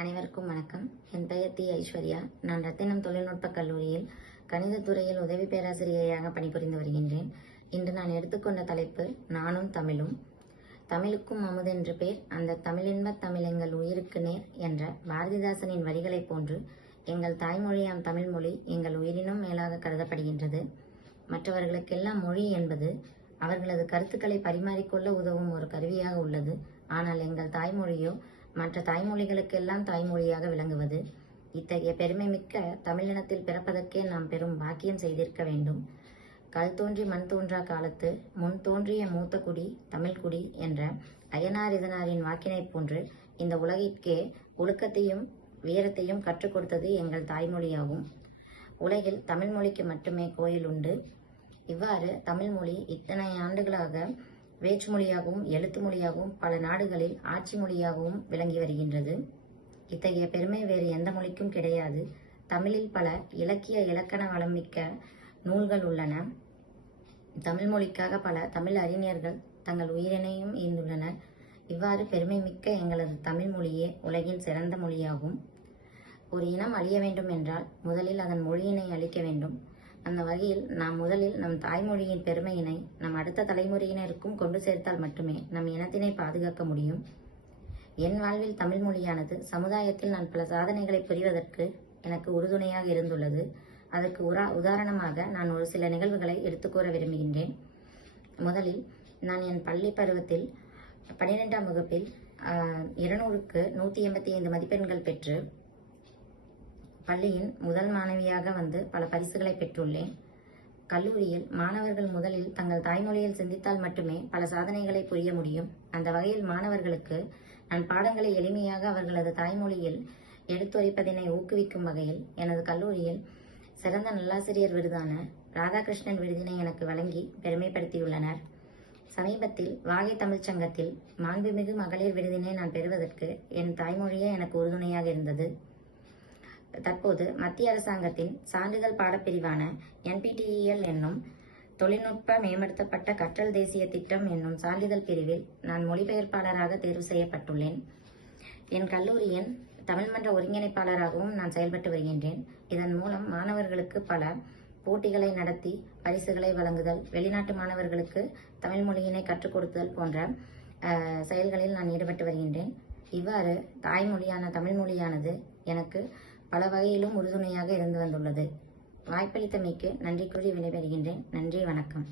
அனைவருக்கும் வணக்கம். என் பெயர் டி. ஐஸ்வர்யா. நான் ரத்தினம் தொழில்நுட்பக் கல்லூரியில் கணிதத் துறையில் உதவி பேராசிரியையாக பணிபுரிந்து வருகின்றேன். இன்று நான் எடுத்துக்கொண்ட தலைப்பு நானும் தமிழும். தமிழுக்கும் அமுதென்று பேர், அந்த தமிழின்பத் தமிழ் எங்கள் உயிருக்கு நேர் என்ற பாரதிதாசனின் வரிகளைப் போன்று எங்கள் தாய்மொழியாம் தமிழ்மொழி எங்கள் உயிரினும் மேலாக கருதப்படுகின்றது. மற்றவர்களுக்கெல்லாம் மொழி என்பது அவர்களது கருத்துக்களை பரிமாறிக்கொள்ள உதவும் ஒரு கருவியாக உள்ளது. ஆனால் எங்கள் தாய்மொழியோ மற்ற தாய்மொழிகளுக்கெல்லாம் தாய்மொழியாக விளங்குவது. இத்தகைய பெருமை மிக்க தமிழினத்தில் பிறப்பதற்கே நாம் பெரும் பாக்கியம் செய்திருக்க வேண்டும். கல் தோன்றி மண் தோன்றா காலத்து முன் தோன்றிய மூத்த குடி தமிழ்குடி என்ற அய்யனார் இதனாரின் வாக்கினைப் போன்று இந்த உலகிற்கே ஒழுக்கத்தையும் வீரத்தையும் கற்றுக் கொடுத்தது எங்கள் தாய்மொழியாகும். உலகில் தமிழ் மொழிக்கு மட்டுமே கோயில் உண்டு. இவ்வாறு தமிழ்மொழி இத்தனை ஆண்டுகளாக வேற்று மொழியாகவும் எழுத்து மொழியாகவும் பல நாடுகளில் ஆட்சி மொழியாகவும் விளங்கி வருகின்றது. இத்தகைய பெருமை வேறு எந்த மொழிக்கும் கிடையாது. தமிழில் பல இலக்கிய இலக்கண வளம் மிக்க நூல்கள் உள்ளன. தமிழ் மொழிக்காக பல தமிழ் அறிஞர்கள் தங்கள் உயிரினையும் ஈந்துள்ளனர். இவ்வாறு பெருமை மிக்க எங்களது தமிழ் மொழியே உலகின் சிறந்த மொழியாகும். ஒரு இனம் அழிய வேண்டும் என்றால் முதலில் அதன் மொழியினை அழிக்க வேண்டும். அந்த வகையில் நாம் முதலில் நம் தாய்மொழியின் பெருமையினை நம் அடுத்த தலைமுறையினருக்கும் கொண்டு சேர்த்தால் மட்டுமே நம் இனத்தினை பாதுகாக்க முடியும். என் வாழ்வில் தமிழ் மொழியானது சமுதாயத்தில் நான் பல சாதனைகளை புரிவதற்கு எனக்கு உறுதுணையாக இருந்துள்ளது. அதற்கு உதாரணமாக நான் ஒரு சில நிகழ்வுகளை எடுத்துக்கூற விரும்புகின்றேன். முதலில் நான் என் பள்ளி பருவத்தில் 12ஆம் வகுப்பில் 200க்கு 185 மதிப்பெண்கள் பெற்று பள்ளியின் முதல் மாணவியாக வந்து பல பரிசுகளை பெற்றுள்ளேன். கல்லூரியில் மாணவர்கள் முதலில் தங்கள் தாய்மொழியில் சிந்தித்தால் மட்டுமே பல சாதனைகளை புரிய முடியும். அந்த வகையில் மாணவர்களுக்கு நான் பாடங்களை எளிமையாக அவர்களது தாய்மொழியில் எடுத்துரைப்பதனை ஊக்குவிக்கும் வகையில் எனது கல்லூரியில் சிறந்த நல்லாசிரியர் விருதான ராதாகிருஷ்ணன் விருதினை எனக்கு வழங்கி பெருமைப்படுத்தியுள்ளனர். சமீபத்தில் வாகை தமிழ்ச்சங்கத்தில் மாண்புமிகு மகளிர் விருதினை நான் பெறுவதற்கு என் தாய்மொழியே எனக்கு உறுதுணையாக இருந்தது. தற்போது மத்திய அரசாங்கத்தின் சான்றிதழ் பாடப்பிரிவான NPTEL என்னும் தொழில்நுட்ப மேம்படுத்தப்பட்ட கற்றல் தேசிய திட்டம் என்னும் சான்றிதழ் பிரிவில் நான் மொழிபெயர்ப்பாளராக தேர்வு செய்யப்பட்டுள்ளேன். என் கல்லூரியின் தமிழ் மன்ற ஒருங்கிணைப்பாளராகவும் நான் செயல்பட்டு வருகின்றேன். இதன் மூலம் மாணவர்களுக்கு பல போட்டிகளை நடத்தி பரிசுகளை வழங்குதல், வெளிநாட்டு மாணவர்களுக்கு தமிழ் மொழியினை கற்றுக் கொடுத்தல் போன்ற செயல்களில் நான் ஈடுபட்டு வருகின்றேன். இவ்வாறு தாய்மொழியான தமிழ் மொழியானது எனக்கு பல வகையிலும் உறுதுணையாக இருந்து வந்துள்ளது. வாய்ப்பளித்தமைக்கு நன்றி கூறி விடைபெறுகின்றேன். நன்றி, வணக்கம்.